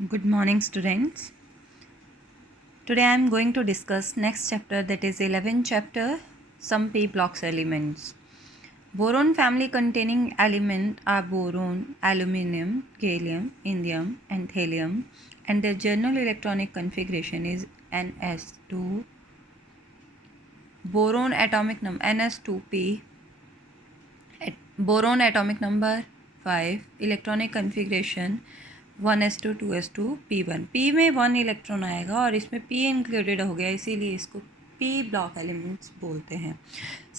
Good morning, students. Today I am going to discuss next chapter, that is 11th chapter, some p blocks elements. Boron family containing element are boron, aluminium, gallium, indium and thallium, and their general electronic configuration is Ns2. Boron atomic number Ns2p. Boron atomic number 5. Electronic configuration 1s2 2s2 p1. p में 1 electron आएगा और इसमें p included हो गया, इसीलिए इसको p block elements बोलते हैं।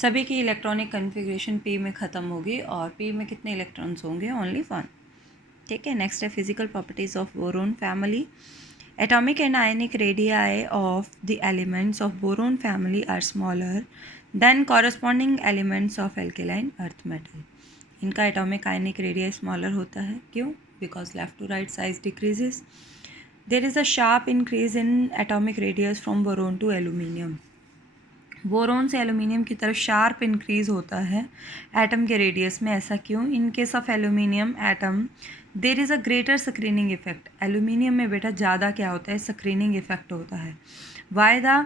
सभी की इलेक्ट्रॉनिक कन्फिग्रेशन p में ख़त्म होगी और p में कितने इलेक्ट्रॉन्स होंगे? ओनली 1। ठीक है। नेक्स्ट है physical properties of boron family. Atomic and ionic radii of the elements of boron family are smaller than corresponding elements of alkaline earth metal. इनका एटॉमिक आयनिक रेडियस स्मॉलर होता है। क्यों? Because left to right size decreases. There is a sharp increase in atomic radius from boron to aluminium. Boron से aluminium की तरफ sharp increase होता है atom के रेडियस में। ऐसा क्यों? In case of aluminium atom there is a greater screening effect. Aluminium में बेटा ज़्यादा क्या होता है? स्क्रीनिंग इफेक्ट होता है। Why the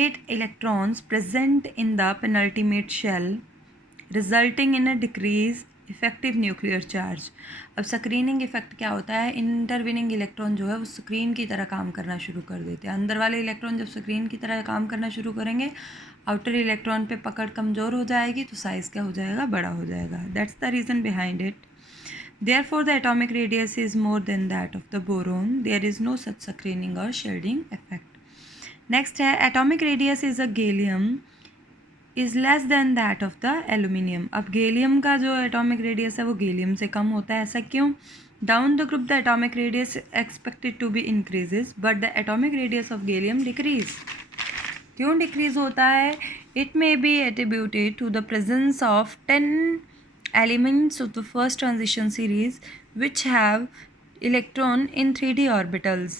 8 electrons present in the penultimate shell resulting in a decrease effective nuclear charge. अब स्क्रीनिंग इफेक्ट क्या होता है? इंटरविनिंग इलेक्ट्रॉन जो है वो स्क्रीन की तरह काम करना शुरू कर देते हैं। अंदर वाले इलेक्ट्रॉन जब स्क्रीन की तरह काम करना शुरू करेंगे, आउटर इलेक्ट्रॉन पे पकड़ कमज़ोर हो जाएगी, तो साइज़ क्या हो जाएगा? बड़ा हो जाएगा। That's the reason behind it. Therefore, the atomic radius is more than that of the boron. There is no such screening or shielding effect. Next है atomic radius is a gallium is less than that of the aluminium. अब gallium का जो atomic radius है वो gallium से कम होता है। ऐसा क्यों? Down the group the atomic radius expected to be increases, but the atomic radius of gallium decrease. क्यों डिक्रीज होता है? It may be attributed to the presence of 10 elements of the first transition series which have electron in 3d orbitals.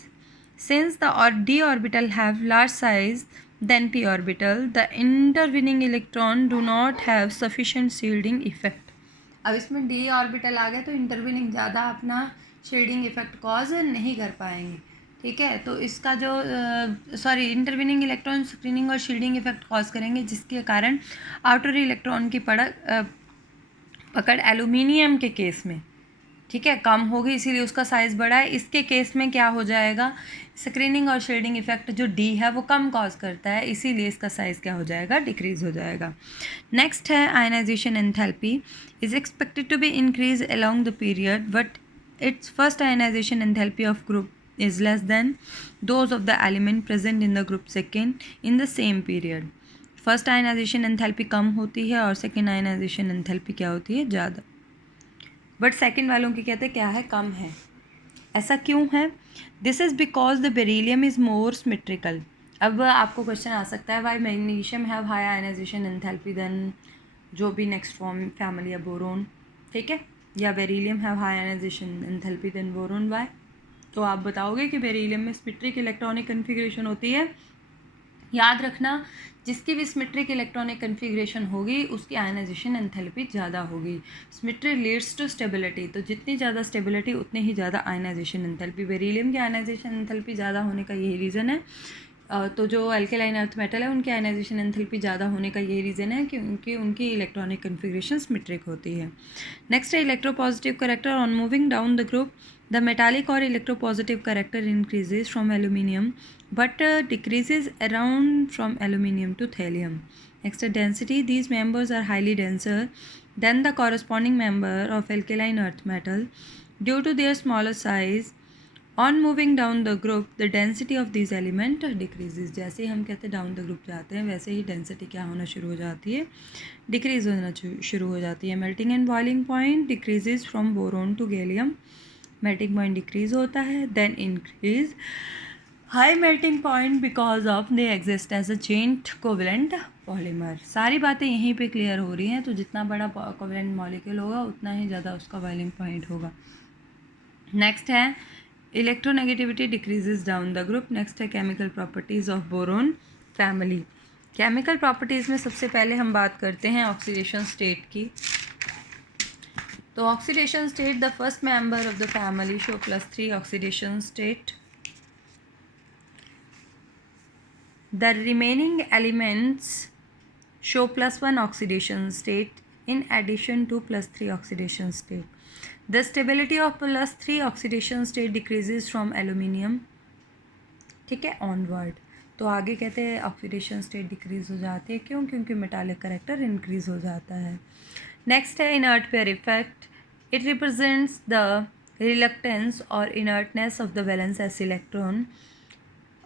Since the d orbital have large size than p orbital, the intervening electron do not have sufficient shielding effect. अब इसमें d orbital आ गए तो intervening ज़्यादा अपना shielding effect cause नहीं कर पाएंगे। ठीक है, तो इसका जो इंटरविनिंग इलेक्ट्रॉन स्क्रीनिंग और शील्डिंग इफेक्ट कॉज करेंगे, जिसके कारण आउटर इलेक्ट्रॉन की पकड़ एल्यूमिनियम के केस में, ठीक है, कम होगी, इसीलिए उसका साइज़ बड़ा है। इसके केस में क्या हो जाएगा? स्क्रीनिंग और शेडिंग इफेक्ट जो डी है वो कम कॉज करता है, इसीलिए इसका साइज़ क्या हो जाएगा? डिक्रीज हो जाएगा। नेक्स्ट है ionisation enthalpy is expected to be increase along the period, but its first ionization enthalpy of group is less than those of the element present in the group second in the same period. First ionization enthalpy कम होती है और second ionization enthalpy क्या होती है? ज़्यादा। But second वालों की कहते हैं क्या है? कम है। ऐसा क्यों है? This is because the beryllium is more symmetrical. अब आपको क्वेश्चन आ सकता है, why magnesium have high ionisation enthalpy than जो भी नेक्स्ट फॉर्म फैमिली है बोरोन, ठीक है, या beryllium have high ionisation enthalpy than boron, why? तो आप बताओगे कि बेरिलियम में सिमेट्रिक इलेक्ट्रॉनिक कन्फिग्रेशन होती है। याद रखना, जिसकी भी सिमेट्रिक इलेक्ट्रॉनिक कन्फिग्रेशन होगी उसकी आयनाइजेशन एंथैल्पी ज़्यादा होगी। सिमेट्री लीड्स टू स्टेबिलिटी, तो जितनी ज़्यादा स्टेबिलिटी उतनी ही ज़्यादा आयनाइजेशन एंथैल्पी। बेरिलियम की आयनाइजेशन एंथैल्पी ज़्यादा होने का यही रीज़न है। तो जो अल्केलाइन अर्थ मेटल है उनकी आयनाइजेशन एंथैल्पी ज़्यादा होने का यही रीज़न है क्योंकि उनकी इलेक्ट्रॉनिक कन्फिग्रेशन सिमेट्रिक होती है। नेक्स्ट है electropositive character. On moving down the group the metallic or electropositive character increases from aluminium but decreases around from aluminium to thallium. Next, density. These members are highly denser than the corresponding member of alkaline earth metal due to their smaller size. On moving down the group, the density of these element decreases. जैसे हम कहते हैं down the group जाते हैं, वैसे ही density क्या होना शुरू हो जाती है? डिक्रीज होना शुरू हो जाती है। Melting and boiling point decreases from boron to gallium. Melting point decrease होता है, then increase high melting point because of they exist as a chain covalent polymer. सारी बातें यहीं पे क्लियर हो रही हैं। तो जितना बड़ा कोवेलेंट मॉलिक्यूल होगा उतना ही ज़्यादा उसका बॉइलिंग पॉइंट होगा। नेक्स्ट है electronegativity decreases down the group. Next है chemical properties of boron family. Chemical properties में सबसे पहले हम बात करते हैं ऑक्सीडेशन स्टेट की। तो oxidation state, the first member of the family show +3 oxidation state, the remaining elements show +1 oxidation state in addition to +3 oxidation state. The stability of +3 oxidation state decreases from aluminium, ठीक है, onward. तो आगे कहते हैं oxidation state decrease हो जाती है, क्यों? क्योंकि मेटालिक करेक्टर इंक्रीज हो जाता है. नेक्स्ट है inert pair effect. It represents the reluctance और inertness of the valence s electron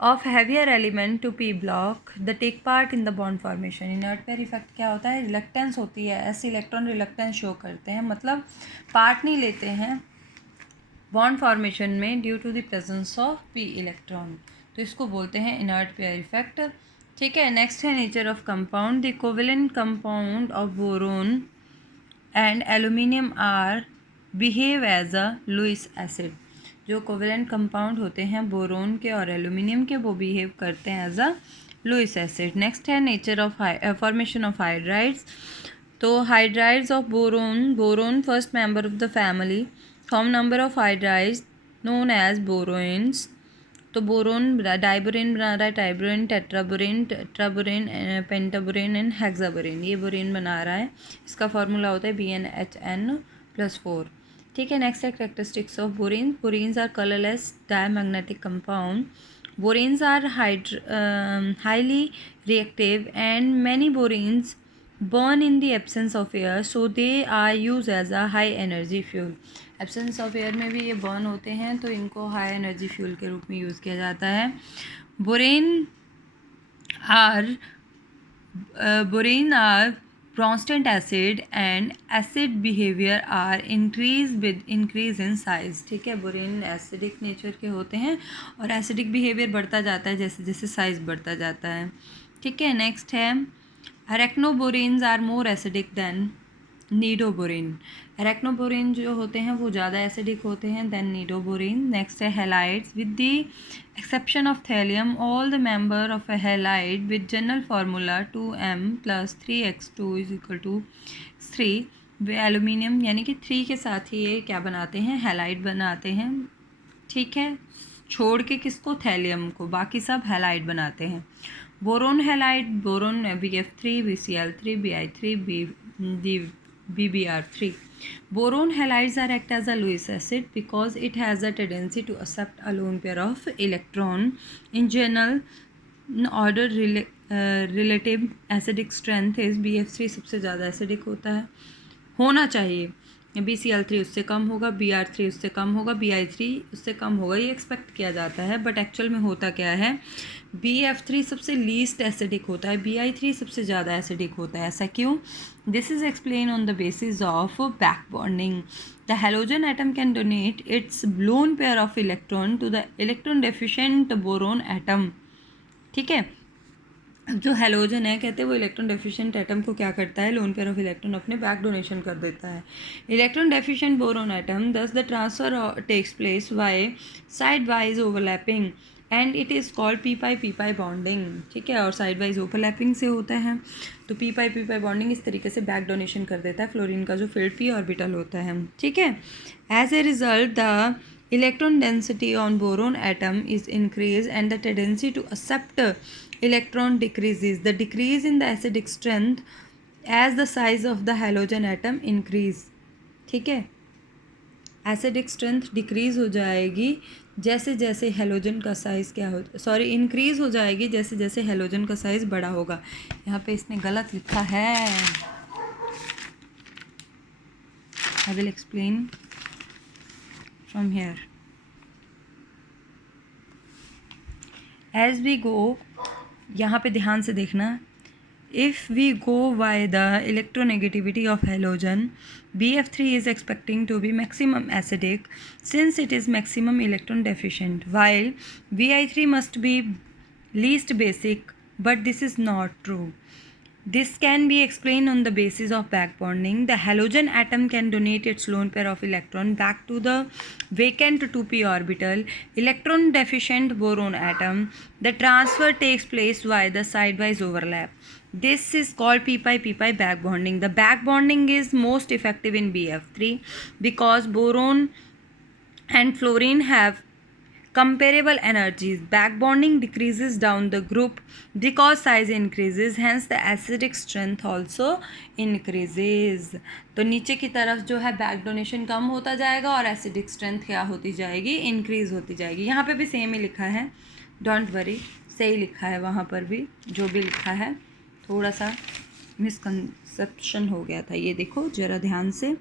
of heavier element to p block that take part in the bond formation. inert pair effect क्या होता है? reluctance होती है, s electron reluctance show करते हैं, मतलब part नहीं लेते हैं बॉन्ड फॉर्मेशन में due to the presence of p electron. तो इसको बोलते हैं इनर्ट पेयर इफेक्ट. ठीक है. नेक्स्ट है nature of compound. The covalent compound of boron and aluminium are behave as a Lewis acid. जो कोवेलेंट कंपाउंड होते हैं बोरोन के और एल्यूमिनियम के, वो बिहेव करते हैं as a Lewis acid. Next है nature of formation of hydrides. तो hydrides of boron first member of the family, form number of hydrides known as boranes. तो बोरोन डाइबोरेन बना रहा है, टाइबोरेन, टेट्राबोरेन, पेंटाबोरेन एंड हेक्साबोरेन. ये बोरेन बना रहा है. इसका फॉर्मूला होता है BnHn+4. ठीक है. नेक्स्ट है characteristics of borane. Boranes are colourless diamagnetic compound. Boranes are highly reactive and many boranes burn in the absence of air, so they are used as a high energy fuel. Absence of air में भी ये burn होते हैं, तो इनको high energy fuel के रूप में यूज़ किया जाता है. Borane are Bronsted acid and acid behavior are increased with increase in size. ठीक है. बोरेन एसिडिक नेचर के होते हैं और एसिडिक बिहेवियर बढ़ता जाता है जैसे जैसे साइज बढ़ता जाता है. ठीक है. नेक्स्ट है अरेक्नोबोरेन्स आर मोर एसिडिक देन नीडोबोरेन. अरेक्नोबोरेन जो होते हैं वो ज़्यादा एसिडिक होते हैं देन नीडोबोरेन. नेक्स्ट है halides. With the exception of thallium, all the member of a halide with general formula 2m + 3x2 = 3. Way aluminium यानी कि 3 के साथ ही ये क्या बनाते हैं? हैलाइड बनाते हैं. ठीक है. छोड़ के किसको? थैलियम को. बाकी सब हैलाइड बनाते हैं. Boron halide, boron Bf3, BCl3, Bi3, BBr3. Boron halides are act as a Lewis acid because it has a tendency to accept a lone pair of electron. In general, order relative acidic strength is BF3 सबसे ज़्यादा acidic होता है, होना चाहिए. BCl3 उससे कम होगा, Br3 उससे कम होगा, Bi3 उससे कम होगा, ये एक्सपेक्ट किया जाता है. बट एक्चुअल में होता क्या है? Bf3 सबसे लीस्ट एसिडिक होता है, Bi3 सबसे ज़्यादा एसिडिक होता है. ऐसा क्यों? This is explain on the basis of back bonding. The halogen atom can donate its lone pair of electron to the electron deficient boron atom. ठीक है. जो हैलोजन है कहते हैं वो इलेक्ट्रॉन डेफिशिएंट एटम को क्या करता है? लोन पेयर ऑफ इलेक्ट्रॉन अपने बैक डोनेशन कर देता है. Electron deficient boron atom, thus the transfer takes place by sidewise overlapping and it is called p-pi bonding. ठीक है. और साइड वाइज ओवरलैपिंग से होता है. तो p-pi बॉन्डिंग इस तरीके से बैक डोनेशन कर देता है फ्लोरीन का जो फील्ड p ऑर्बिटल होता है. ठीक है. As a result the electron density on boron atom is increase and the tendency to accept electron decreases. The decrease in the acidic strength as the size of the halogen atom increase. ठीक है. Acidic strength decrease हो जाएगी जैसे जैसे halogen का size क्या हो, sorry increase हो जाएगी जैसे जैसे हेलोजन का साइज़ बड़ा होगा. यहाँ पे इसने गलत लिखा है. I will explain from here. As we go, यहाँ पे ध्यान से देखना. If we go by the electronegativity of halogen, BF3 is expecting to be maximum acidic since it is maximum electron deficient, while Bi3 must be least basic, but this is not true. This can be explained on the basis of back bonding. The halogen atom can donate its lone pair of electron back to the vacant 2p orbital. Electron deficient boron atom, the transfer takes place via the sidewise overlap. This is called p-pi back bonding. The back bonding is most effective in BF3 because boron and fluorine have comparable energies. Back bonding decreases down the group because size increases, hence the acidic strength also increases. तो नीचे की तरफ जो है back donation कम होता जाएगा और acidic strength क्या होती जाएगी, इंक्रीज होती जाएगी. यहाँ पे भी सेम ही लिखा है, डोंट वरी, सही लिखा है वहाँ पर भी जो भी लिखा है. थोड़ा सा मिसकंसेप्शन हो गया था, ये देखो ज़रा ध्यान से.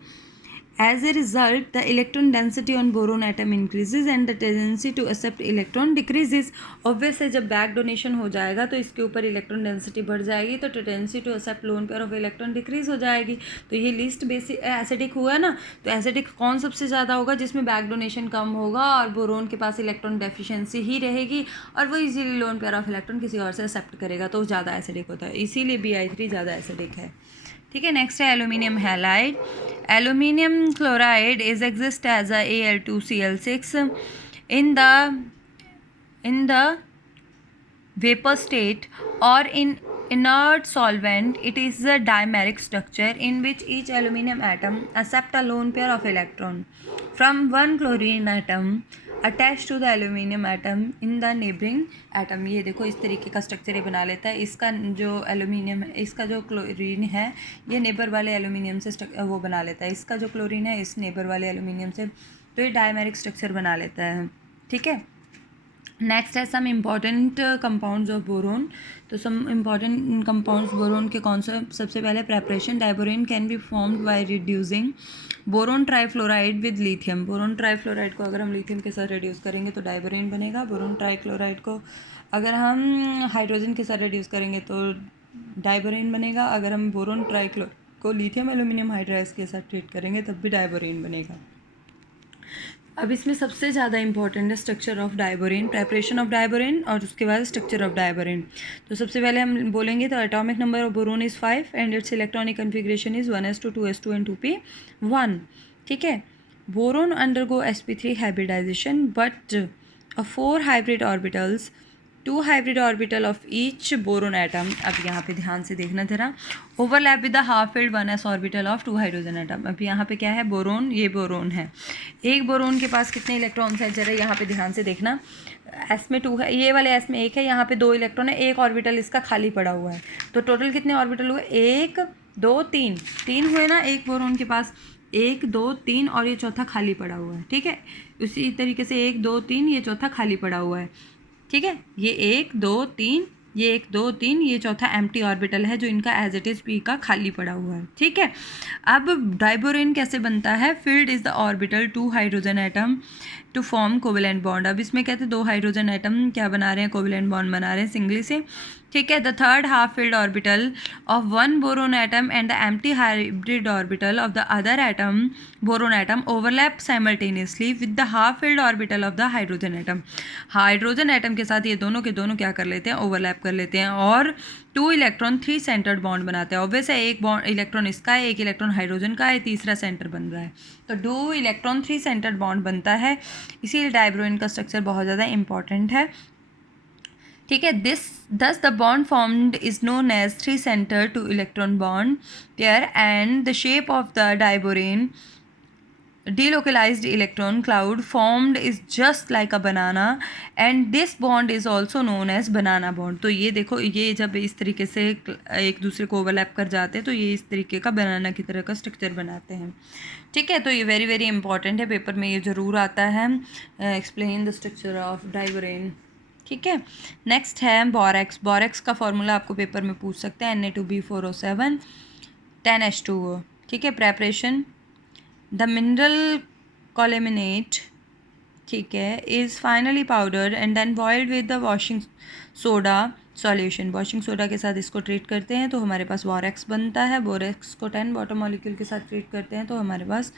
As a result, the electron density on boron atom increases and the tendency to accept electron decreases. Obvious है, जब बैक डोनेशन हो जाएगा तो इसके ऊपर इलेक्ट्रॉन डेंसिटी बढ़ जाएगी तो tendency to accept lone pair of electron decrease हो जाएगी. तो ये लीस्ट बेसिक एसिडिक हुआ ना, तो एसिडिक कौन सबसे ज़्यादा होगा, जिसमें बैक डोनेशन कम होगा और बोरोन के पास इलेक्ट्रॉन डेफिशिएंसी ही रहेगी और वो easily loan pair of electron किसी और से एक्सेप्ट करेगा, तो ज़्यादा एसिडिक होता है. इसीलिए Bi3 ज़्यादा एसिडिक है. ठीक है. नेक्स्ट है aluminium halide. Aluminium chloride is exist as a Al2Cl6 in the vapor state or in inert solvent. It is a dimeric structure in which each aluminum atom accepts a lone pair of electron from one chlorine atom attached to the aluminum atom in the neighboring atom. ये देखो इस तरीके का structure ये बना लेता है. इसका जो एल्यूमिनियम है, इसका जो क्लोरीन है, ये नेबर वाले एल्यूमिनियम से वो बना लेता है. इसका जो क्लोरीन है इस नेबर वाले एल्यूमिनियम से, तो ये डायमेरिक स्ट्रक्चर बना लेता है. ठीक है. नेक्स्ट है some important compounds of boron. तो सम इम्पॉर्टेंट कंपाउंड्स बोरोन के कौन सा, सबसे पहले preparation. Diborane can be formed by reducing boron trifluoride with lithium. Boron trifluoride को अगर हम लिथियम के साथ रिड्यूस करेंगे तो डाइबोरेन बनेगा. बोरोन ट्राईक्लोराइड को अगर हम हाइड्रोजन के साथ रिड्यूस करेंगे तो डाइबोरेन बनेगा. अगर हम बोरोन ट्राईक्लो को लिथियम एल्यूमिनियम हाइड्राइड के साथ ट्रीट करेंगे तब भी डाइबोरेन बनेगा. अब इसमें सबसे ज़्यादा इंपॉर्टेंट है structure of diborane, preparation of diborane और उसके बाद स्ट्रक्चर ऑफ डाइबोरेन. तो सबसे पहले हम बोलेंगे तो atomic number of boron is 5 and its electronic configuration is 1s2 2s2 and 2p1. ठीक है. Boron undergo sp3 hybridization but 4 hybrid orbitals, 2 hybrid orbital of each boron atom. अब यहाँ पे ध्यान से देखना जरा. Overlap with the half filled 1s orbital of 2 hydrogen atom. अब यहाँ पे क्या है, बोरोन, ये बोरोन है. एक बोरोन के पास कितने इलेक्ट्रॉन्स हैं, जरा यहाँ पे ध्यान से देखना. एस में 2 है, ये वाले एस में 1 है, यहाँ पे 2 इलेक्ट्रॉन है, एक ऑर्बिटल इसका खाली पड़ा हुआ है. तो टोटल कितने ऑर्बिटल हुए, 1 2 3 3 हुए ना एक बोरोन के पास. 1 2 3 और ये चौथा खाली पड़ा हुआ है. ठीक है. उसी तरीके से 1 2 3 ये चौथा खाली पड़ा हुआ है. ठीक है. ये 1 2 3, ये 1 2 3, ये चौथा एम्प्टी ऑर्बिटल है जो इनका एज इट इज़ पी का खाली पड़ा हुआ है. ठीक है. अब डाइबोरेन कैसे बनता है, filled is the orbital 2 hydrogen atom to form covalent bond. अब इसमें कहते हैं 2 हाइड्रोजन एटम क्या बना रहे हैं, कोवेलेंट बॉन्ड बना रहे हैं सिंगली से. ठीक है. The third half filled orbital of 1 boron atom and the empty hybrid orbital of the other atom boron atom overlap simultaneously with the half field orbital of the hydrogen atom. Hydrogen atom के साथ ये दोनों के दोनों क्या कर लेते हैं, ओवरलैप कर लेते हैं और 2 इलेक्ट्रॉन 3 सेंटर्ड बॉन्ड बनाते हैं. ऑब्वियस है, एक बॉन्ड इलेक्ट्रॉन इसका है, एक इलेक्ट्रॉन हाइड्रोजन का है, तीसरा सेंटर बन रहा है. तो 2 इलेक्ट्रॉन 3 सेंटर्ड बॉन्ड बनता है. इसीलिए डाइबोरेन का स्ट्रक्चर बहुत ज़्यादा इंपॉर्टेंट है. ठीक है. thus the bond formed is known as 3 center 2 electron bond pair and the shape of the diborane delocalized electron cloud formed is just like a banana and this bond is also known as banana bond. तो ये देखो, ये जब इस तरीके से एक दूसरे को ओवरलैप कर जाते हैं तो ये इस तरीके का बनाना की तरह का स्ट्रक्चर बनाते हैं. ठीक है. तो ये वेरी वेरी इंपॉर्टेंट है, पेपर में ये ज़रूर आता है. Explain the structure of diborane. ठीक है. नेक्स्ट है बोरेक्स. बोरेक्स का फॉर्मूला आपको पेपर में पूछ सकते हैं, Na2B4O7 10H2O. ठीक है. प्रेपरेशन, द मिनरल कोलेमिनेट, ठीक है, is finely powdered and then boiled with the washing soda solution. Washing soda के साथ इसको ट्रीट करते हैं तो हमारे पास बोरेक्स बनता है. बोरेक्स को 10 वाटर मॉलिक्यूल के साथ ट्रीट करते हैं तो हमारे पास.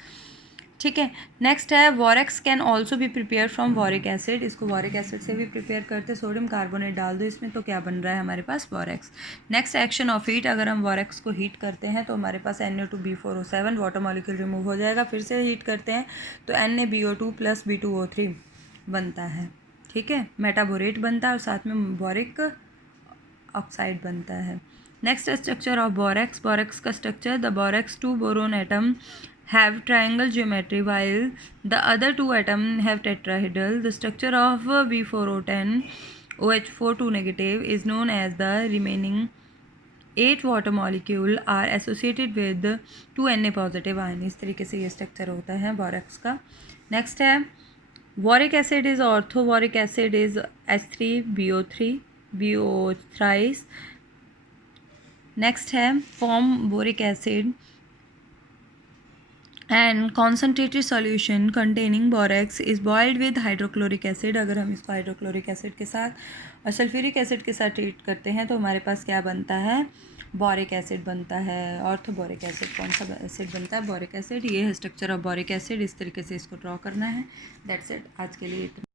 ठीक है. नेक्स्ट है वॉरेक्स कैन ऑल्सो भी प्रिपेयर फ्रॉम वॉरिक एसिड. इसको वॉरिक एसिड से भी प्रिपेयर करते हैं. सोडियम कार्बोनेट डाल दो इसमें तो क्या बन रहा है हमारे पास, वॉरेक्स. नेक्स्ट एक्शन ऑफ हीट, अगर हम वॉरेक्स को हीट करते हैं तो हमारे पास Na2B4O7 वाटर मॉलिक्यूल रिमूव हो जाएगा. फिर से हीट करते हैं तो NaBO2 + B2O3 बनता है. ठीक है. मेटाबोरेट बनता है और साथ में बोरिक ऑक्साइड बनता है. Next structure of borax. Borax का structure, the borax 2 boron atom have triangle geometry while the other two atoms have tetrahedral. The structure of B4O10 OH4 2 negative is known as the remaining 8 water molecule are associated with 2 Na positive ion. इस तरीके से ये structure होता है borax का. Next है boric acid is ortho. Boric acid is H3BO3 BO thrice. Next है form boric acid and concentrated solution containing borax is boiled with hydrochloric acid. अगर हम इसको हाइड्रोक्लोरिक एसिड के साथ और सल्फ्यूरिक एसिड के साथ ट्रीट करते हैं तो हमारे पास क्या बनता है, बोरिक एसिड बनता है. Orthoboric acid. कौन सा एसिड बनता है, बोरिक एसिड. ये है स्ट्रक्चर ऑफ बोरिक एसिड. इस तरीके से इसको ड्रॉ करना है. दैट्स इट आज के लिए.